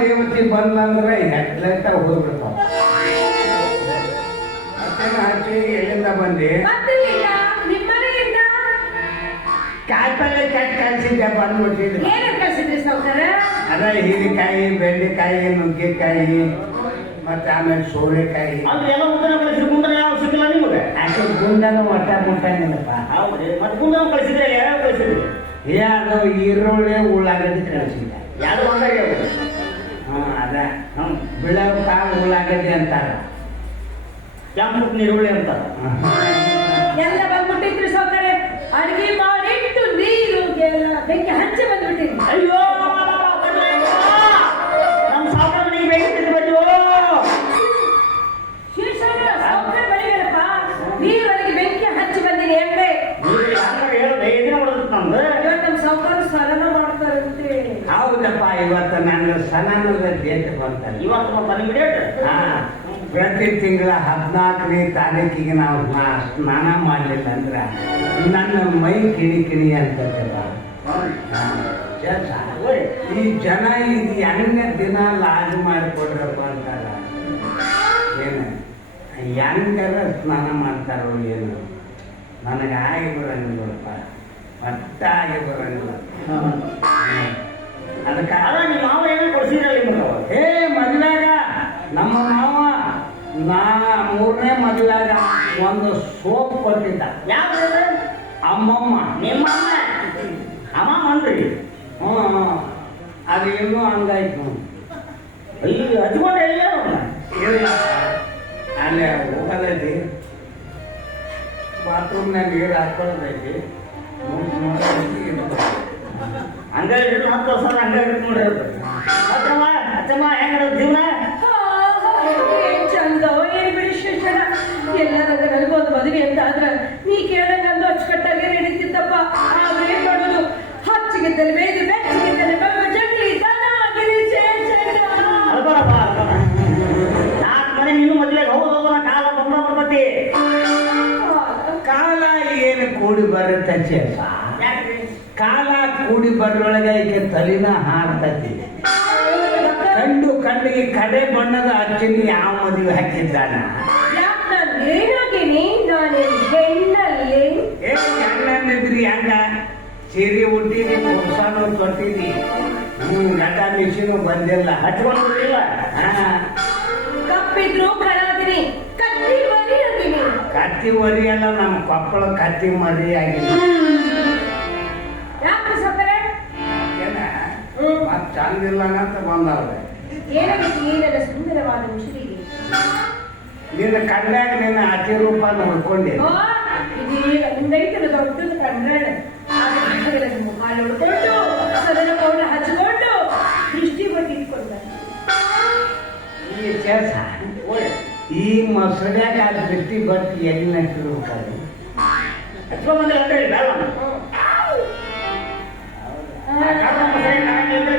ರೇವತಿ ಬಂದ್ಲಂದ್ರೆ ಎಟ್ಲೈತ ಹೋಗ್ಬಿಡ್ತಾವ. ಮತ್ತೇನು ಹಾಕಿ ಎಲ್ಲಿಂದ ಬಂದಿ? ಕಾಯಿಪಲ್ಲೆ ಕಟ್ ಕಳ್ಸಿದ್ದೆ ಬಂದ್ಬಿಟ್ಟಿದ್ದೆ. ಅದ ಹೀರೆಕಾಯಿ, ಬೆಂಡೆಕಾಯಿ, ನುಗ್ಗೆಕಾಯಿ, ಮತ್ತೆ ಆಮೇಲೆ ಸೋರೆಕಾಯಿ. ಸಿಕ್ಕಿಲ್ಲ ನಿಮಗೆ? ಯಾಕೆ ಗುಂಡನು ಒಟ್ಟ ಮುಟ್ಟಾನಿಲ್ಲಪ್ಪ. ಮತ್ತೆ ಗುಂಡನ ಕಳಿಸಿದ್ರೆ ಯಾವ ಕಳಿಸಿದ್ರಿ? ಅದು ಈರುಳ್ಳಿ ಉಳ್ಳಾಗಡ್ಡಿ ಕಳಿಸಿದ್ದ. ಯಾರು ಬಂದಾಗ ಅದ ಬಿಳಪ್ಪ ಉಳ್ಳಾಗಡ್ಡಿ ಅಂತಾರ, ಕೆಂಪು ನೀರುಳ್ಳಿ ಅಂತಾರ. ಎಲ್ಲ ಬಂದ್ಬಿಟ್ಟಿದ್ರಿ ಸೌಕರ್ಯ. ಅಡಿಗೆ ಮಾಡಿಟ್ಟು ನೀರು ಎಲ್ಲ ಬೆಂಕಿ ಹಂಚಿ ಬಂದ್ಬಿಟ್ಟಿದ್ರಿ. ಅಯ್ಯೋ ನಮ್ಮ ಸಾವುಕಾರ ಮನೆಗೆ ಬೇಕಿತ್ತು ಬಜ್ಜು. ಸೌಕರ್ಯ ಬರೀರಪ್ಪ, ನೀರೊಳಗೆ ಬೆಂಕಿ ಹಂಚಿ ಬಂದಿನಿ ಹೆಂಗೆ ಹೇಳಿದೆ ದಿನ ಹೊಡೆದು ನಮ್ದು. ಇವತ್ತು ನಮ್ಮ ಸೌಕರ್ಯ ಸ್ನಾನ ಮಾಡ್ತಾರಂತೆ. ಹೌದಪ್ಪ, ಇವತ್ತು ನನ್ನ ಸನಾನದ ಡೇಟ್ ಬಂತಾರೆ. ಇವತ್ತು ಬನ್ನಿ ಡೇಟ್. ಪ್ರತಿ ತಿಂಗಳ 14ನೇ ತಾರೀಕಿಗೆ ನಾವು ಸ್ನಾನ ಮಾಡಲಿಲ್ಲ ಅಂದ್ರೆ ನನ್ನ ಮೈ ಕಿಣಿ ಕಿಣಿ ಅಂತದಲ್ಲ. ಈ ಜನ ಇದು ಹೆಂಗ ದಿನ ಲಾಜ್ ಮಾಡಿಕೊಡ್ರಪ್ಪ ಅಂತಾರ. ಏನು ಹೆಂಗಾರ ಸ್ನಾನ ಮಾಡ್ತಾರೋ ಏನು, ನನಗೆ ಆಗಿ ಬರಂಗಿಲ್ಲಪ್ಪ, ಒಟ್ಟ ಆಗಿ ಬರಂಗಿಲ್ಲ. ಅದಕ್ಕೆ ನಿಮ್ಮ ಮಾವ ಏನೋ ಕೊಡ್ಸಿದ್ರಲ್ಲ ನಿಮ್ಗೆ? ಏ ಮದುವೆಗ ನಮ್ಮ ಮಾವ ಮೂರನೇ ಮದುವೆಗ ಒಂದು ಸೋಪ್ ಕೊಟ್ಟಿದ್ದ. ಯಾವ್ದು? ಅಮ್ಮಮ್ಮ. ನಿಮ್ಮ ಅಮ್ಮ ಅನ್ರಿ. ಅದು ಇನ್ನೂ ಹಂಗಾಯ್ತು. ಇಲ್ಲಿ ಹಚ್ಕೊಂಡ್ರೆ ಇಲ್ಲ ಅಲ್ಲೇ ಹೋಗೋದೈತಿ, ಬಾತ್ರೂಮ್ನಾಗ ನೀರು ಹಾಕೊಳ್ಳೋದೈತಿ. ಹಂಗೆ 10 ವರ್ಷ ಹಂಗೆ ಇಟ್ಕೊಂಡ್ರಿ. ಅಚ್ಚಮ್ಮ ಅಚ್ಚಮ್ಮ ಹೆಂಗ ಜೀವನ? ಚಂದ ಏನ್ ಬಿಡಿ ಶಿಕ್ಷಣ. ಎಲ್ಲರಂಗ ನನಗೊಂದು ಮದುವೆ ಅಂತ ಆದ್ರ ನೀ ಕೇಳಂಗಂದು ಅಚ್ಚುಕಟ್ಟಾಗಿ ನಡೀತಿದ್ದಪ್ಪ. ಆದ್ರೆ ಏನ್ ಮಾಡೋದು, ಹಚ್ಚಿಗಿದ್ದಲ್ಲಿ ಬೇಯ್ದು ಬೆಚ್ಚಿಗಿದ್ದಲ್ಲಿ ಜಂಗ್ಲಿ ದನ ನಾಲ್ಕು ಮನೆ ನೀನು ಮದುವೆಗೆ ಹೌದು ಕಾಲ ಬಂದ ಬರ್ತತಿ. ಕಾಲ ಏನು ಕೂಡಿ ಬರುತ್ತೆ ಚೇಸ? ಕಾಲ ಕೂಡಿ ಬರೋಳಗೆ ಈಕೆ ತಲಿನ ಹಾರ್ತತಿ. ಕಣ್ಣಿಗೆ ಕಡೆ ಬಣ್ಣದ ಅಚ್ಚಿನಿ ಯಾವ ಮದುವೆ ಹಾಕಿದ್ದಾನ? ಹೆಣ್ಣಂದಿದ್ರಿ ಹಂಗ ಸೀರೆ ಹುಟ್ಟಿದಿ, ಪುರುಷನು ತೊಟ್ಟಿದಿ, ಗಡ್ಡ ಮಿಷಿನು ಬಂದಿಲ್ಲ, ಹಚ್ಕೊಂಡಿಲ್ಲ. ಕಪ್ಪಿದ್ರು ಕಳಾದಿನಿ, ಕತ್ತಿ ಮರಿ ಆಗಿನಿ. ಕತ್ತಿ ಮರಿ ಎಲ್ಲ ನಮ್ಮ ಕೊಪ್ಪಳ ಕತ್ತಿ ಮರಿ ಆಗಿಲ್ಲ. ಯಾಕೆ ಸತ್ತರೆ? ಮತ್ ಚಂದಿಲ್ಲ ಅಂತ ಬಂದವ್ರೆ. ಏನಾಗಿತ್ತು? ಏನೆಲ್ಲ ಸುಂದರವಾದ ಮುಸುರಿಗೆ ನಿನ್ನ ಕಣ್ಣಾಗ ನಿನ್ನ ಅತಿ ರೂಪ ನೋಡ್ಕೊಂಡೆ. ಇದೀಗ ನಿಂದೈತದ ದೊಡ್ಡದು ಕಣ್ಣಾಡ ಹಾಲು ಉಡ್ಕೊಂಡು ಸದನ ಪೌಡರ್ ಹಚ್ಕೊಂಡು ದೃಷ್ಟಿ ಬಟ್ಟಿ ಇಟ್ಕೊಂಡ. ಈ ಕೆಲಸ ಈ ಮೊಸಳ್ಯಾಗ ಆ ದೃಷ್ಟಿ ಬಟ್ಟಿ ಎಲ್ಲಿ ನಟ್ಟಿರ್ಬೇಕಾದ್ರೆ ಹಚ್ಕೊಂಡ್ಬಂದ್ರೆ ಬೇಡ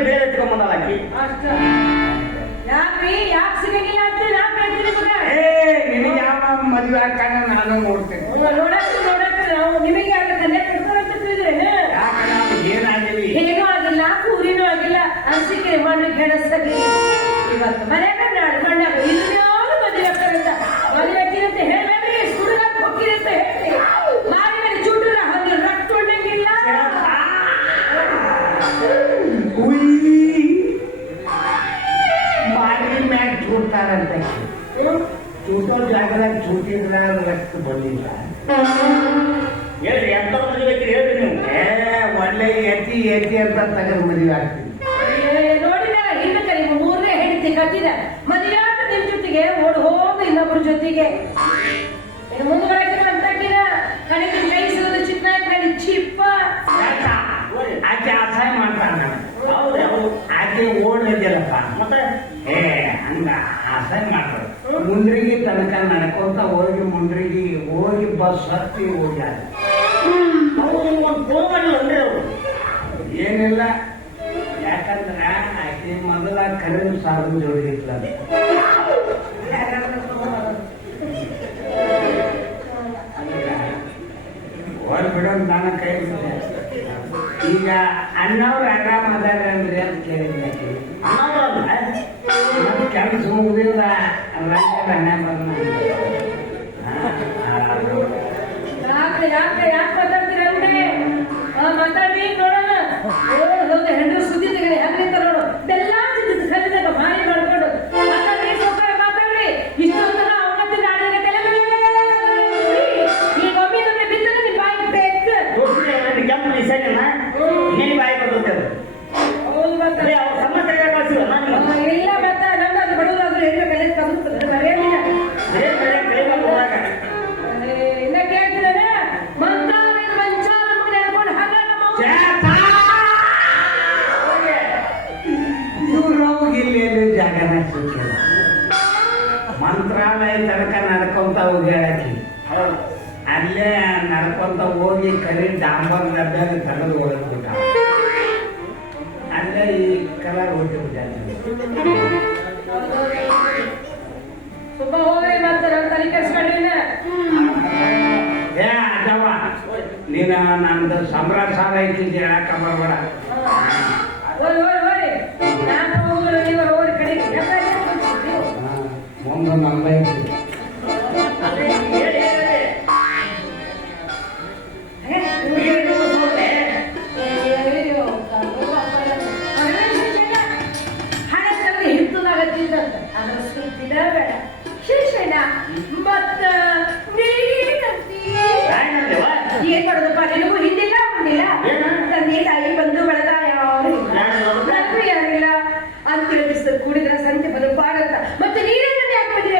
ಬೇರೆ ಹಚ್ಕೊಂಡ್ಬಂದಲ್ಲ ಆಕಿ. ಯಾಕ್ರಿ ಯಾಕೆ ಸಿಗಂಗಿಲ್ಲ ಅಂತ ನಾ ಕೇಳ್ತೀನಿ ಮಗ. ನಿನಗೆ ಯಾವ ಮದುವೆ ಆಗ್ತಾಗ ನಾನು ನೋಡ್ತೇನೆ. ನೋಡಕ್ಕೆ ನಾವು ನಿಮಗೆ ಆಗತ್ತನ್ನೇ ಕಟ್ಕೊಳಂತ ತಿಳಿದ್ರೆ ಏನಾಗಿಲ್ಲ, ಏನೂ ಆಗಿಲ್ಲ, ಕೂರಿನೂ ಆಗಿಲ್ಲ, ಅನ್ಸಿಕೆ ಮಣ್ಣು ಗೆಣಸಾಗಿ ಇವತ್ತು ಮನೆಯಾಗ ನಾಡು ಮಣ್ಣಾಗ ಇನ್ಯಾರು ಮದುವೆ ಆಗ್ತಾರಂತ ಮದುವೆ ಆಗ್ತೀರಂತ ಹೇಳ್ಬೇಡ್ರಿ. ಸುಡುಗಾಕ ಹೋಗ್ತೀರಿ ಅಂತ ಹೇಳಿ ಮಾರಿ ಮೇಲೆ ಚುಟ್ಟೂರ ಹಂಗೆ ರಕ್ತ ಹೊಂಡಂಗಿಲ್ಲ. ಮಾರಿ ಮ್ಯಾಗ ಚೂಡ್ತಾರಂತ. ಚೂಟೋ ಜಾಗದಾಗ ಚೂಟಿದ್ರ ರಕ್ತ ಬಂದಿಲ್ಲ. ಹೇಳ್ರಿ ಎಂತ ಮದುವೆ ಹೇಳ್ರಿ ನೀವು. ಒಳ್ಳೆ ಎತ್ತಿ ಅಂತ ತಗದ್ ಮದುವೆ ಆಗ್ತೀನಿ. ನೋಡಿದಾರ ಹಿಂದಕ್ಕೆ ನೀವು ಮೂರನೇ ಹೆಂಡತಿ ಕಟ್ಟಿದ ಮದುವೆ ಆಟ ನಿಮ್ ಜೊತೆಗೆ ಓಡ್ ಹೋದ ಇನ್ನೊಬ್ಬರ ಜೊತೆಗೆ ಮುಂದುವರೆಕಿರೋ ಅಂತಾಕಿನ ಕಡೆಗೆ ಕೈ ಸಿಗೋದು ಚಿಕ್ಕ ಕಡೆ ಚಿಪ್ಪ ಆಕೆ ಅಸಹಾಯ ಮಾಡ್ತಾನ. ಆಕೆ ಓಡ್ಲಿದ್ದಲ್ಲಪ್ಪ, ಮತ್ತೆ ಹಂಗ ಅಸಹಾಯ ಮಾಡ್ತಾರೆ. ಮುಂಡ್ರಿಗೆ ತನಕ ನಡ್ಕೊಂತ ಹೋಗಿ ಮುಂಡ್ರಿಗೆ ಹೋಗಿ ಬಸ್ ಹತ್ತಿ ಹೋಗ್ಯಾರ. ಒಂದು ಫೋನ್ ಮಾಡಿಲ್ಲ ಅಂದ್ರೆ ಅವರು ಏನಿಲ್ಲ, ಯಾಕಂದ್ರ ಆಕೆ ಮೊದಲ ಕರೀಂ ಸಾಬನ್ ಜೋಡಿ ಇಟ್ಲ. ಹೊರ ಬಿಡೋದು ನಾನು ಕೈ ಬಿಟ್ಟೆ. ಈಗ ಅಣ್ಣವ್ರು ಆರಾಮ ಅದಾರ ಅಂದ್ರೆ ಅಂತ ಕೇಳಿದ್ದೆ. ಮನಸ್ಸು ಮುಗಿದಿಲ್ಲ ಹಣೆ ಬರೋಣ. ಯಾಕೆ ಮಾತಾಡ್ತೀರ ಅಂದ್ರೆ ಮಾತಾಡಿ ನೋಡೋಣ. ಹೋಗಿ ಹೆಂಡ್ರು ಸುದ್ದಿ ತೆಗಲಿ ಹೆಂಗಿಂತ ನೋಡು. ಬೆಲ್ಲ ಸರಿದಾಗ ಮಾಡಿ ಮಾಡ್ಕೊಂಡು ಮಾತಾಡ್ರಿ, ಸೊಕ್ಕ ಮಾತಾಡ್ರಿ. ಇಷ್ಟೊಂದು ಅವನತ್ತಿನ ಆಡಿದ ತಲೆ ಈ ಒಮ್ಮೆ ನಮಗೆ ಬಿದ್ದರೆ ನಿಮ್ಮ ಬಾಯಿ ಬೇಕು. ಕೆಂಪು ನಿಸರ್ಗನ ಇನ್ನೇನು ಬಾಯಿ ಬರ್ತದೆ. ಹೌದು ಬರ್ತಾರೆ ಅವ್ರ ಸಮಸ್ಯೆ ಕಳಿಸಿಲ್ಲ ನಾನು ಇಲ್ಲ ಮತ್ತ ನಮ್ದು ಬಡವರಾದ್ರು ಹೆಣ್ಣು ಬೆಲೆ ಕಮ್ಮಿಸ್ತದೆ ಬರೆಯಲಿಲ್ಲ. ಇನ್ನ ಕೇಳ್ತಿದಾರೆ ಮಂಚಾರ ಮಂಚಾರ ನಡ್ಕೊಂಡು ಹಾಗ ಇವ್ರು ಇಲ್ಲಿ ಜಾಗನ ಸಿಕ್ಕಿಲ್ಲ. ಮಂತ್ರಾಲಯ ತನಕ ನಡ್ಕೊಂತ ಹೋಗಿ ಹೇಳಕ್ಕೆ ಅಲ್ಲೇ ನಡ್ಕೊಂತ ಹೋಗಿ ಕರಿ ಡಾಂಬರ್ ಗಡ್ಡ ತೆಗೆದು ಹೋಗ್ಬಿಟ್ಟ. ಅಲ್ಲೇ ಈ ಕಲರ್ ಹೋಗ್ಬಿಟ್ಟ. ಸ್ವಲ್ಪ ಹೋಗ್ರಿ ಮತ್ತೆ ನನ್ನ ತಲೆ ಕೆಡ್ಸ್ಕೊಂಡಿನ. ಏ ಅಜ್ಜವ್ವ, ನೀನು ನಮ್ದು ಸಂಭ್ರಮ ಸಾಲ ಐತಿದ್ದೆ ಹೇಳಕ್ಕ ಬರ್ಬೇಡ. ಓಯ್ ಓಯ್ ಓಯ್ ನಾನು ಹೋಗೋರು ನೀವು ಹೋಗ್ರಿ ಕಡೆ ಮುಂದೆ ನಮ್ಮೈತಿ. ಹಣದಲ್ಲಿ ಹಿಡಿದಾಗತ್ತಿದ್ದಂತ ಅದ್ರ ಸುತ್ತಿದ ಬೇಡ ಶಿಕ್ಷಣ ಮತ್ತ ಏನ್ ಮಾಡೋದಪ್ಪ ನಿನಗೂ ಹಿಂದಿಲ್ಲ ಮುಂದಿಲ್ಲ. ತಂದೆ ತಾಯಿ ಬಂದು ಬೆಳೆದ ಯಾರಿಲ್ಲ ಅಂತ ಬಿಸಿಲು ಕೂಡಿದ್ರ ಸಂತೆ ಬದು ಪಾಡಂತ ಮತ್ತೆ ನೀರೇನ ಯಾಕೆ ಮದುವೆ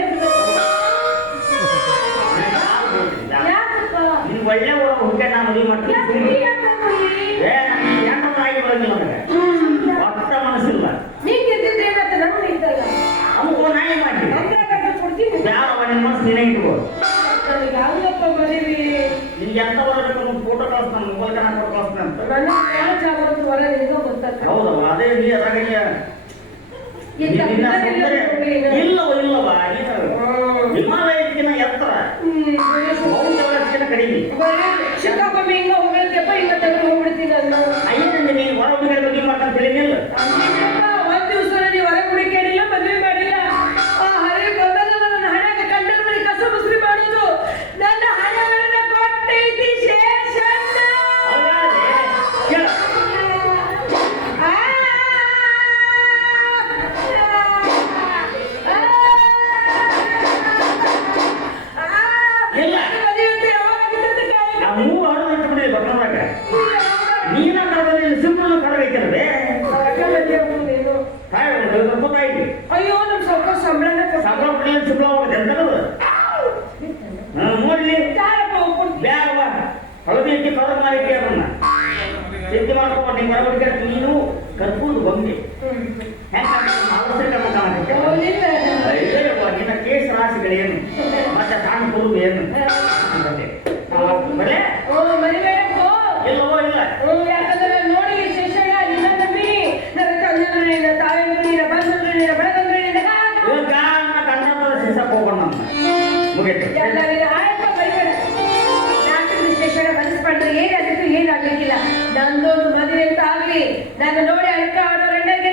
ಯಾಕಪ್ಪ ಒಳ್ಳೆ ಹುಡುಗ ನಾ ಮದುವೆ ಮಾಡ್ತೀನಿ. ಒಟ್ಟ ಮನಸ್ಸಿಲ್ಲ ನೀನ್ ಗೆದ್ದಿದ್ರೆ ಏನಂತ ನಮ್ಗೆ ನಿಂತಲ್ಲ ಅಮ್ಮಗೆ ನಾಯಿ ಮಾಡಿ ಕೊಡ್ತೀನಿ. ಯಾವ ನಿಮ್ಮ ಮನಸ್ಸು ನೀನೇ ಇಟ್ಕೋ. ನನಗೆ ಯಾವ್ದಪ್ಪ ಮದುವೆ ನಿಮ್ಗೆ ಎಂತ ಬರಬೇಕು ಒಂದು ಫೋಟೋ ಕಳಿಸ್ತಾನೆ, ಮೊಬೈಲ್ ಕನ್ನಡ ಕಳಿಸ್ತಾನೆ ಅಂತ. ನನ್ನ ಕಾಲ್ ಜಾಗೃತಿ ಹೊರ ನಿಂಗೆ ಗೊತ್ತಾಗ್ತದೆ. ಹೌದವ ಅದೇ ನೀ ಅದ್ರಾಗ ಇಲ್ಲವ ಇಲ್ಲವ ಹಿಮಾಲಯಕ್ಕಿಂತ ಎತ್ತರ ಮೌಲ್ಯವಕ್ಕಿಂತ ಕಡಿಮೆ. ಶಿಕಾಗೊಮ್ಮೆ ಹಿಂಗ ಹೋಗ್ತೇಪ್ಪ ಹಿಂಗ ತೆಗೆದು ಹೋಗ್ಬಿಡ್ತೀನಿ ನಾನು. ಐದರಿಂದ ನೀನು ಹೊರ ಹುಡುಗ ಬಗ್ಗೆ ಮಾಡ್ತಾನೆ ತಿಳಿನಿಲ್ಲ. ಒಂದ್ ದಿವಸ ನೀವು ಹೊರ ಹುಡುಕಿಲ್ಲ ಮದುವೆ ಮಾಡಿಲ್ಲ. ಆ ಹಳೆ ಬಂದದ ನನ್ನ ಹಣಕ್ಕೆ ಕಂಡಲ್ಲಿ ಕಸ ಮುಸ್ರಿ ಮಾಡೋದು ನನ್ನ ಹಣಗಳನ್ನ ಕೊಟ್ಟೈತಿ ಶೇಷಣ್ಣ. ನೀನ ಕಡದಲ್ಲಿ ಸಿಂಪಲ್ ಕಡಗೈತಲ್ವೇ ಅಯ್ಯೋ ನಮ್ ಸ್ವಲ್ಪ ಸಂಬಳನ ಸಂಬಳ ಪಡೆಯಲು ಸಿಂಪಲ್ ಹೋಗುತ್ತೆ ಎಂತನದು ನೋಡ್ಲಿ ಬ್ಯಾಗವ ಹಳದಿ ಹಾಕಿ ಕವರ್ ಮಾಡಿ ಅದನ್ನ ಸಿದ್ಧಿ ಮಾಡ್ಕೊಂಡು ನಿಂಗೆ ಹೊರಗಡೆ ನೀನು ಕರ್ಕೊಂಡು ಬಂದೆ ನಿನ್ನ ಕೇಸ್ ರಾಶಿಗಳೇನು ಮತ್ತೆ ಸಣ್ಣ ಕುರುಬು ಏನು ಬರೇ ಇಲ್ಲವೋ ಇಲ್ಲ ಯಾಕಂದ್ರೆ ನೋಡಿ ಶೇಷಣ್ಣ ನಿನ್ನ ನಂಬಿ ನನ್ನ ತಂದೆಗಳು ನಿನ್ನ ತಾಯಿಗಳು ನಿನ್ನ ಬಂಧುಗಳು ನಿನ್ನ ಬೆಳಗಂದ್ರು ನಿನ್ನ ಕನ್ನಡ ಶಿಕ್ಷಕ ಹೋಗೋಣ ಮುಗಿತು ಎಲ್ಲರಿಗೂ ಆಯ್ತು ಬೈಬೇಡ. ನಾಲ್ಕು ಶೇಷಣ್ಣ ಮನಸ್ಸು ಏನಾಗಿತ್ತು ಏನಾಗ್ಲಿಕ್ಕಿಲ್ಲ. ನಂದೊಂದು ಮದುವೆ ಅಂತ ಆಗ್ಲಿ ನನ್ನ ನೋಡಿ ಅಡ್ಕ ಆಡೋ ರೆಂಡಗೆ